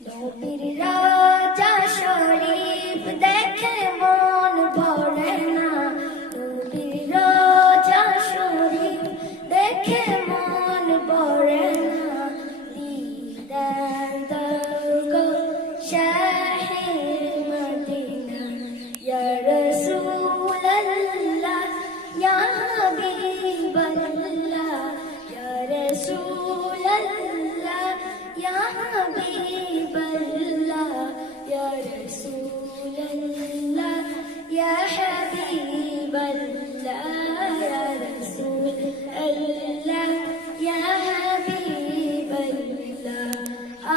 নবীর রাজা শরীফ দেখে মন ভরে না, নবীর রাজা শরীফ দেখে মন ভরে না, দিদার দাও গো শাহে মদিনা, ইয়া রাসূলুল্লাহ ইয়া হাবিবাল্লাহ, ইয়া রাসূলুল্লাহ ইয়া হাবিবাল্লাহ, ইয়া রাসূলুল্লাহ ইয়া হাবিবাল্লাহ, ইয়া রাসূলুল্লাহ ইয়া হাবিবাল্লাহ।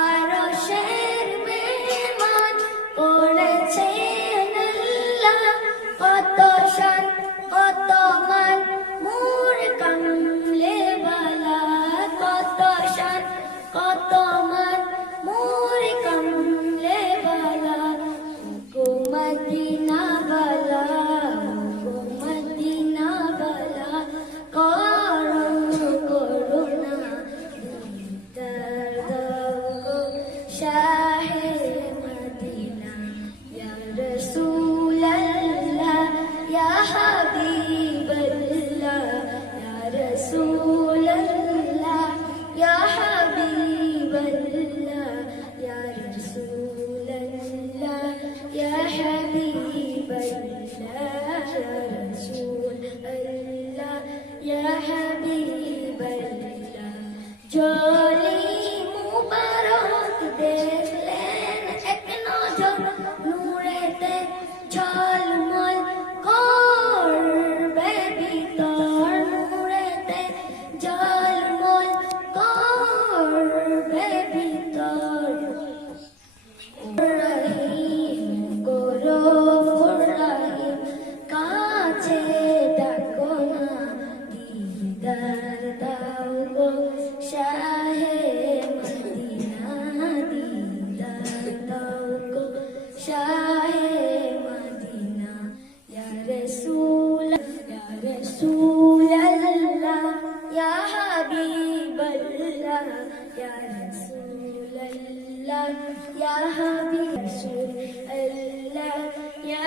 আরশের মেহমান করেছেন আল্লাহ, কত শান কত মান মোর কামলে বালা, কত শান কত মান মোর কামলে বালা, গো মদিনা বালা, গো মদিনা বালা, করুণা দিদার দাও গো শাহে মদিনা, ইয়া রাসূলুল্লাহ ইয়া হাবিবাল্লাহ, ইয়া রাসূলুল্লাহ ইয়া হাবিবাল্লাহ, ইয়া রাসূলুল্লাহ ইয়া হাবিবাল্লাহ, ইয়া রাসূলুল্লাহ ইয়া হাবিবাল্লাহ। জলি মুবারক দেখলেন এক নজর, নূরেতে ঝলমল করবে ভিতর, নূরেতে ঝলমল করবে ভিতর। রহিম গফুর রহিম কাছে ডাকো না, দিদার দাও গো শাহে মদিনা, দিদার দাও গো শাহে মদিনা, ইয়া রাসূলুল্লাহ ইয়া হাবিবাল্লাহ, ইয়া রাসূলুল্লাহ ইয়া হাবিবাল্লাহ, ইয়া